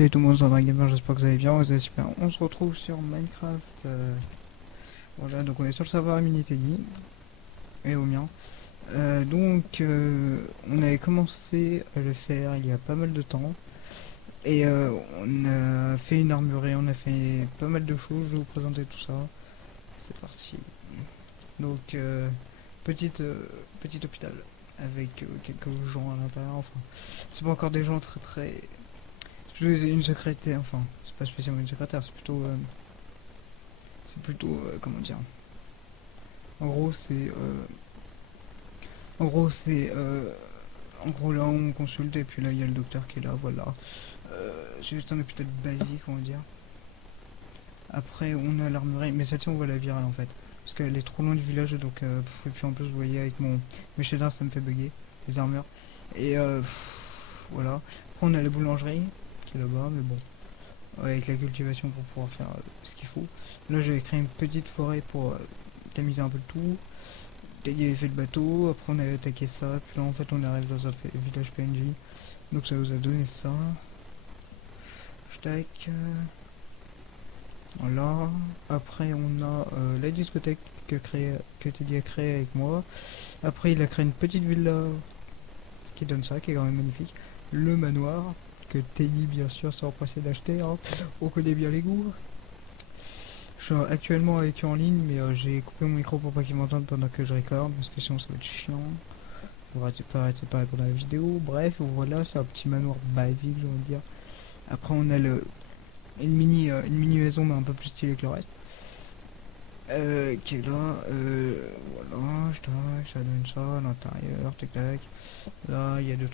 Salut tout le monde, c'est André Gamer, j'espère que vous allez bien, vous allez super. On se retrouve sur Minecraft. Voilà, donc on est sur le serveur Miniteddy et au mien. On avait commencé à le faire il y a pas mal de temps. Et on a fait une armurerie, on a fait pas mal de choses, je vais vous présenter tout ça. C'est parti. Donc, petit hôpital avec quelques gens à l'intérieur. Enfin, c'est pas encore des gens très. C'est plutôt une secrétaire, enfin, c'est pas spécialement une secrétaire, comment dire. En gros, en gros là on consulte et puis là il y a le docteur qui est là, voilà. C'est juste un hôpital basique, on va dire. Après, on a l'armurerie, mais celle-ci on va la virer en fait, parce qu'elle est trop loin du village, donc et puis en plus vous voyez avec mes shaders ça me fait bugger les armures. Et voilà. Après on a la boulangerie qui est là-bas, mais bon. Ouais, avec la cultivation pour pouvoir faire ce qu'il faut. Là j'avais créé une petite forêt pour tamiser un peu le tout. Il avait fait le bateau, après on avait attaqué ça, puis là en fait on arrive dans un village PNJ. Donc ça nous a donné ça. Tac. Voilà. Après on a la discothèque que Teddy a créé avec moi. Après il a créé une petite villa qui donne ça, qui est quand même magnifique. Le manoir, que Teddy bien sûr s'est empressé d'acheter, hein. On connaît bien les goûts. Je suis actuellement avec eux en ligne, mais j'ai coupé mon micro pour pas qu'ils m'entendent pendant que je recorde, parce que sinon ça va être chiant. Vous arrêtez pas à répondre à la vidéo. Bref, voilà, c'est un petit manoir basique, je veux dire. Après, on a une mini maison, mais un peu plus stylée que le reste. Qui est là, voilà, ça donne ça à l'intérieur, tac tac. Là, il y a deux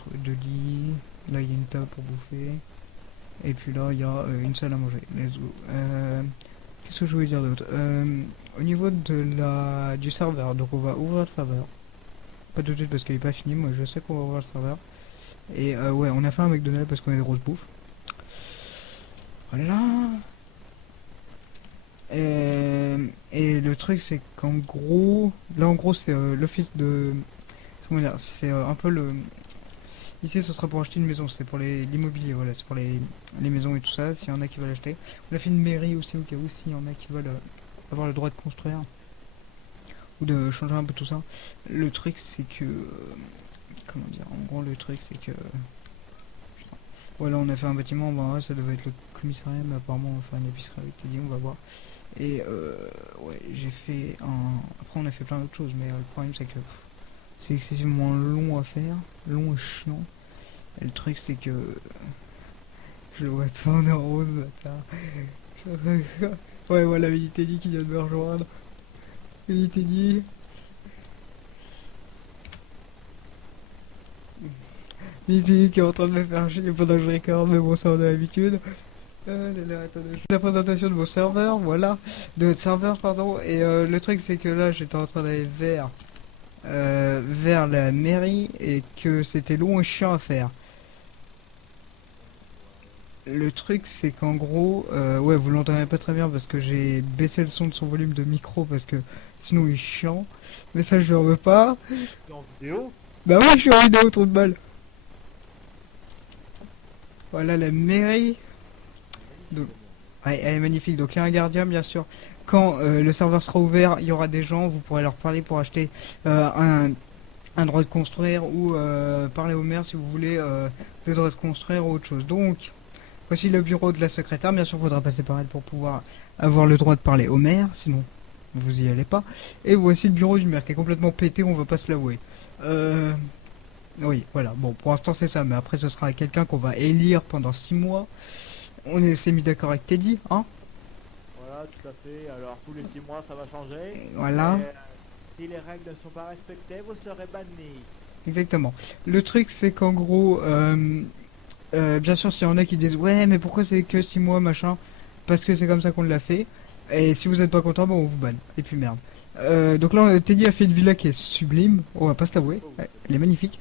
lits, là, il y a une table pour bouffer. Et puis là, il y a une salle à manger. Qu'est-ce que je voulais dire d'autre? Au niveau du serveur, donc on va ouvrir le serveur. Pas tout de suite parce qu'il est pas fini, moi je sais qu'on va ouvrir le serveur. Et ouais, on a fait un McDonald's parce qu'on a des grosses bouffes. Voilà. Et le truc c'est qu'en gros, là en gros c'est l'office de... Comment dire? C'est un peu le... Ici ce sera pour acheter une maison, c'est pour l'immobilier, voilà, c'est pour les maisons et tout ça, s'il y en a qui veulent acheter. On a fait une mairie aussi au cas où s'il y en a qui veulent avoir le droit de construire. Ou de changer un peu tout ça. Le truc c'est que... comment dire? En gros le truc c'est que... Putain. Voilà, on a fait un bâtiment, bon ouais, ça devait être le commissariat, mais apparemment on va faire une épicerie avec Teddy, on va voir. Et ouais, j'ai fait un... Après on a fait plein d'autres choses, mais le problème c'est que c'est excessivement long à faire, long et chiant. Et le truc c'est que... Je le vois tourner en rose, bâtard. Ouais, voilà, il Teddy qui vient de me rejoindre. Il Teddy. Il Teddy qui est en train de me faire chier pendant que je record, mais bon, ça on a l'habitude. Attendez. La présentation de vos serveurs, voilà. De notre serveur, pardon. Et le truc c'est que là j'étais en train d'aller vers la mairie et que c'était long et chiant à faire. Le truc c'est qu'en gros, ouais, vous l'entendez pas très bien parce que j'ai baissé le son de son volume de micro parce que sinon il est chiant. Mais ça je ne veux pas. T'es en vidéo? Bah oui, je suis en vidéo, trop de balles. Voilà la mairie. Donc, ouais, elle est magnifique. Donc il y a un gardien bien sûr. Quand le serveur sera ouvert, il y aura des gens, vous pourrez leur parler pour acheter un droit de construire ou parler au maire si vous voulez le droit de construire ou autre chose. Donc, voici le bureau de la secrétaire. Bien sûr, il faudra passer par elle pour pouvoir avoir le droit de parler au maire, sinon vous y allez pas. Et voici le bureau du maire qui est complètement pété, on va pas se l'avouer. Oui, voilà. Bon, pour l'instant c'est ça, mais après ce sera quelqu'un qu'on va élire pendant 6 mois. S'est mis d'accord avec Teddy, hein? Voilà, tout à fait. Alors, tous les 6 mois, ça va changer. Voilà. Si les règles ne sont pas respectées, vous serez banni. Exactement. Le truc c'est qu'en gros, bien sûr s'il y en a qui disent ouais mais pourquoi c'est que 6 mois machin, parce que c'est comme ça qu'on l'a fait. Et si vous êtes pas content, bon on vous banne. Et puis merde. Donc là Teddy a fait une villa qui est sublime, on va pas se l'avouer. Oh, Elle est magnifique,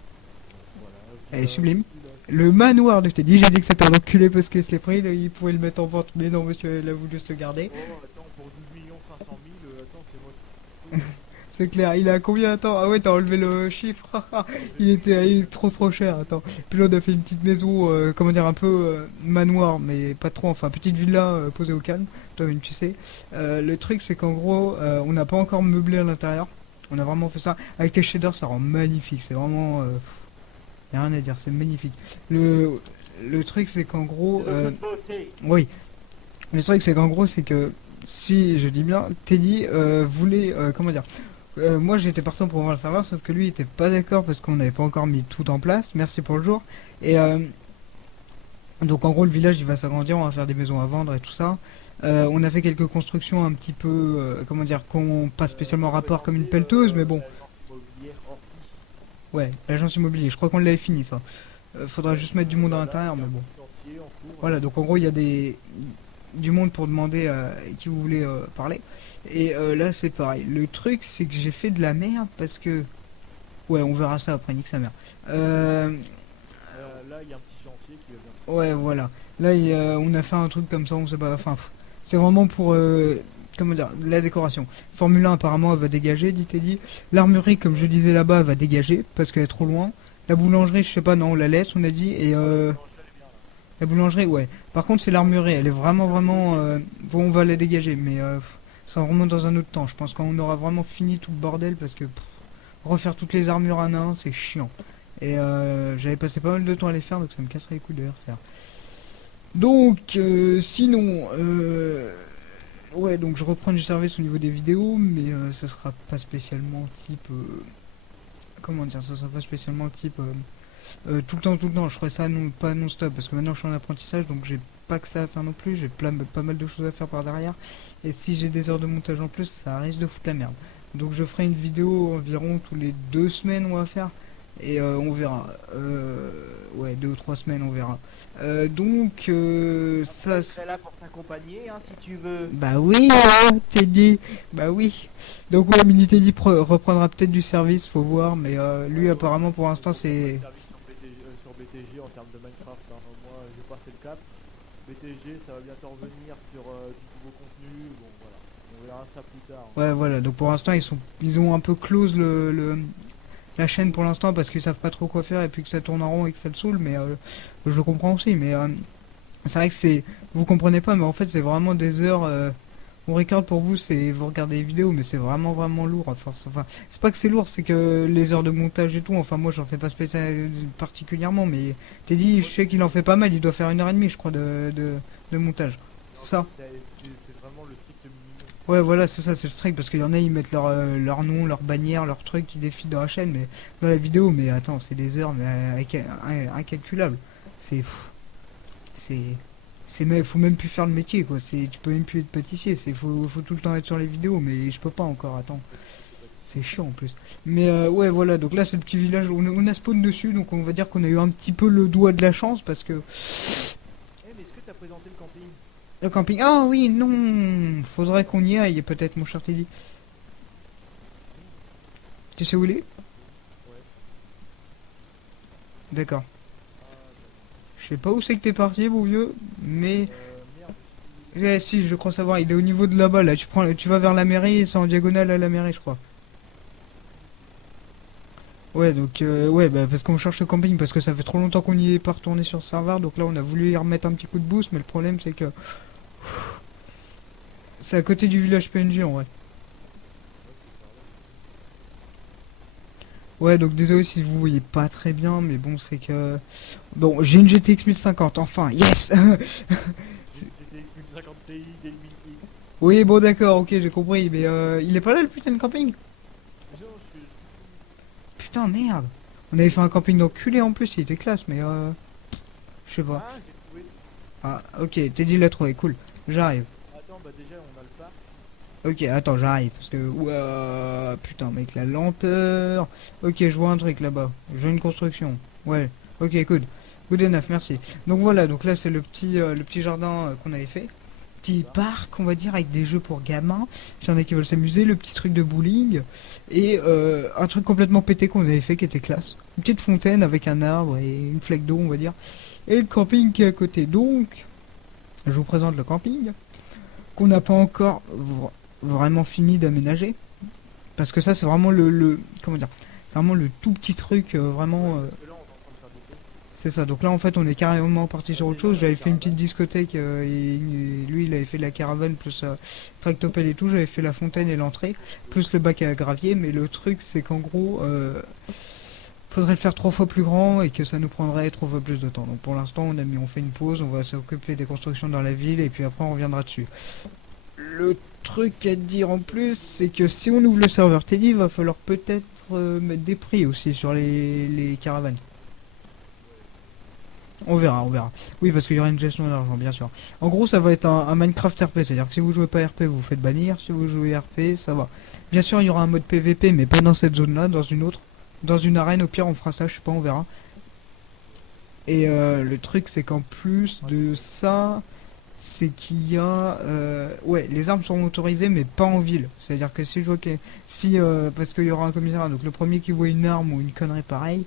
voilà, elle est sublime. Le manoir de Teddy, j'ai dit que c'était un enculé parce que c'est pris, il pouvait le mettre en vente, mais non monsieur, il a voulu juste le garder. Oh, attends, pour 12 500 000, attends, c'est moi. C'est clair, il est à combien? Attends, ah ouais, t'as enlevé le chiffre. Il est trop cher, attends. Puis là, on a fait une petite maison, comment dire, un peu manoir, mais pas trop, enfin, petite villa posée au calme, toi-même tu sais. Le truc, c'est qu'en gros, on n'a pas encore meublé à l'intérieur. On a vraiment fait ça. Avec les shaders, ça rend magnifique, c'est vraiment... y a rien à dire, c'est magnifique. Le truc, c'est qu'en gros... C'est de toute beauté. oui, le truc, c'est qu'en gros, c'est que, si je dis bien, Teddy voulait, comment dire... moi j'étais partant pour voir le serveur, sauf que lui il était pas d'accord parce qu'on n'avait pas encore mis tout en place. Merci pour le jour. Et donc en gros le village il va s'agrandir, on va faire des maisons à vendre et tout ça. On a fait quelques constructions un petit peu, comment dire, qu'on pas spécialement rapport comme une pelleteuse, mais bon. L'agence immobilière Orpi. Ouais, l'agence immobilière, je crois qu'on l'avait fini ça. Faudra juste mettre du monde à Voilà, l'intérieur, il y a mais un bon. chantier en cours, Voilà, donc en gros il y a du monde pour demander qui vous voulez parler. Et là c'est pareil. Le truc c'est que j'ai fait de la merde parce que... Ouais, on verra ça après, nique sa mère. Là, il y a un petit chantier qui va bien. Ouais, voilà. Là, on a fait un truc comme ça, on sait pas... Enfin, c'est vraiment pour... comment dire, la décoration. Formule 1, apparemment, elle va dégager, dit Teddy. L'armurerie, comme je disais là-bas, elle va dégager, parce qu'elle est trop loin. La boulangerie, je sais pas, non, on la laisse, on a dit. Et Non, je l'ai bien là. la boulangerie, ouais. Par contre, c'est l'armurerie, elle est vraiment... bon, on va la dégager, mais ça remonte dans un autre temps. Je pense qu'on aura vraiment fini tout le bordel, parce que refaire toutes les armures à un, c'est chiant. Et j'avais passé pas mal de temps à les faire, donc ça me casserait les couilles de les refaire. Donc, sinon, ouais, donc je reprends du service au niveau des vidéos, mais ce sera pas spécialement type... comment dire, ça sera pas spécialement type... tout le temps, je ferai ça non, pas non-stop, parce que maintenant je suis en apprentissage, donc j'ai pas que ça à faire non plus, j'ai pas mal de choses à faire par derrière, et si j'ai des heures de montage en plus, ça risque de foutre la merde. Donc je ferai une vidéo environ tous les 2 semaines, on va faire, et on verra. Ouais, 2 ou 3 semaines, on verra. Donc Après, ça... je serai là pour t'accompagner, hein, si tu veux. Bah oui, Teddy, bah oui. Donc ouais, Mini Teddy reprendra peut-être du service, faut voir, mais lui apparemment pour l'instant c'est... Service sur BTG en termes de Minecraft, hein. Moi, j'ai passé le cap. BTG, ça va bientôt revenir sur du nouveau contenu. Bon, voilà. On verra ça plus tard, hein. Ouais, voilà, donc pour l'instant ils ont un peu close la chaîne pour l'instant parce qu'ils savent pas trop quoi faire et puis que ça tourne en rond et que ça le saoule, mais je le comprends aussi, mais c'est vrai que c'est... Vous comprenez pas, mais en fait c'est vraiment des heures... on record pour vous, c'est vous regardez les vidéos, mais c'est vraiment lourd à force. Enfin, c'est pas que c'est lourd, c'est que les heures de montage et tout, enfin moi j'en fais pas particulièrement, mais t'es dit, je sais qu'il en fait pas mal, il doit faire 1h30 je crois de montage. C'est ça? C'est vraiment le strict minimum. Ouais, voilà, c'est ça, c'est le strike, parce qu'il y en a, ils mettent leur nom, leur bannière, leur truc qui défilent dans la chaîne, mais dans la vidéo, mais attends, c'est des heures, mais incalculables. C'est... C'est... Faut même plus faire le métier, quoi. Tu peux même plus être pâtissier, faut tout le temps être sur les vidéos, mais je peux pas encore, attends. C'est chiant en plus. Mais ouais, voilà, donc là, c'est le petit village, on a spawn dessus, donc on va dire qu'on a eu un petit peu le doigt de la chance, parce que... Eh, mais est-ce que t'as présenté le camping? Le camping... Ah oui, non. Faudrait qu'on y aille, peut-être, mon cher Teddy. Tu sais où il est? Ouais. D'accord. Ah, Je sais pas où c'est que t'es parti, mon vieux, mais... merde. Si, je crois savoir, il est au niveau de là-bas, là. Tu vas vers la mairie, et c'est en diagonale à la mairie, je crois. Ouais, donc, ouais, bah, parce qu'on cherche le camping, parce que ça fait trop longtemps qu'on y est pas retourné sur le serveur, donc là, on a voulu y remettre un petit coup de boost, mais le problème, c'est que... C'est à côté du village PNG, en vrai. Ouais, donc désolé si vous voyez pas très bien, mais bon, c'est que... Bon, j'ai une GTX 1050, enfin, yes. GTX 1050 Ti, 2000X. Oui, bon, d'accord, ok, j'ai compris, mais il est pas là, le putain de camping? Genre, je suis... Putain, merde. On avait fait un camping d'enculé en plus, il était classe, mais je sais pas. Ah, j'ai trouvé. Ah, ok, Teddy l'a trouvé, cool. J'arrive. Attends, bah déjà, on a le parc. Ok, attends, j'arrive, parce que... Ouah, putain, mec, la lenteur. Ok, je vois un truc là-bas. Je vois une construction. Ouais, ok, good. Good enough, merci. Donc voilà, donc là, c'est le petit jardin qu'on avait fait. Petit parc, on va dire, avec des jeux pour gamins. S'il y en a qui veulent s'amuser, le petit truc de bowling. Et un truc complètement pété qu'on avait fait qui était classe. Une petite fontaine avec un arbre et une flaque d'eau, on va dire. Et le camping qui est à côté. Donc, je vous présente le camping qu'on n'a pas encore vraiment fini d'aménager. Parce que ça, c'est vraiment comment dire, c'est vraiment le tout petit truc, vraiment. Parce que là, on est en train de faire des tests. C'est ça. Donc là, en fait, on est carrément parti Il y a sur des autre gens chose. dans la J'avais fait une petite caravane. discothèque, et lui, il avait fait de la caravane plus tractopelle et tout. J'avais fait la fontaine et l'entrée, plus le bac à gravier. Mais le truc, c'est qu'en gros, faudrait le faire 3 fois plus grand et que ça nous prendrait 3 fois plus de temps. Donc pour l'instant, on fait une pause. On va s'occuper des constructions dans la ville et puis après, on reviendra dessus. Le truc à dire en plus, c'est que si on ouvre le serveur Teddy, il va falloir peut-être mettre des prix aussi sur les caravanes. On verra, on verra. Oui, parce qu'il y aura une gestion d'argent, bien sûr. En gros, ça va être un Minecraft RP, c'est-à-dire que si vous jouez pas RP, vous vous faites bannir. Si vous jouez RP, ça va. Bien sûr, il y aura un mode PVP, mais pas dans cette zone-là, dans une autre. Dans une arène, au pire, on fera ça, je sais pas, on verra. Et le truc, c'est qu'en plus de ça, c'est qu'il y a... ouais, les armes seront autorisées, mais pas en ville. C'est-à-dire que si je vois que... Si, parce qu'il y aura un commissariat, donc le premier qui voit une arme ou une connerie pareille,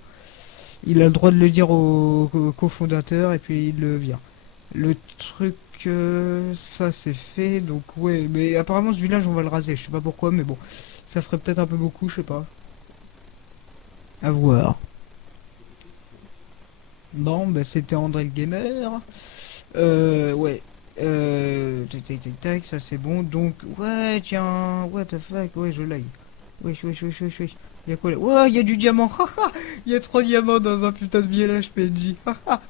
il a le droit de le dire au cofondateur et puis il le vire. Le truc, ça c'est fait, donc ouais, mais apparemment ce village on va le raser, je sais pas pourquoi, mais bon, ça ferait peut-être un peu beaucoup, je sais pas. À voir. Bon, bah c'était André le Gamer. Ouais. Tac tac tac tac, ça c'est bon, donc, ouais, tiens, what the fuck, ouais, je lag. Wesh, wesh, wesh, wesh, wesh. Y'a quoi là? Ouais, y'a du diamant, haha! Y'a 3 diamants dans un putain de village PNJ, haha!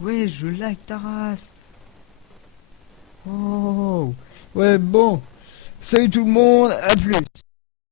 Ouais, je lag ta race. Oh. Ouais, bon. Salut tout le monde, à plus.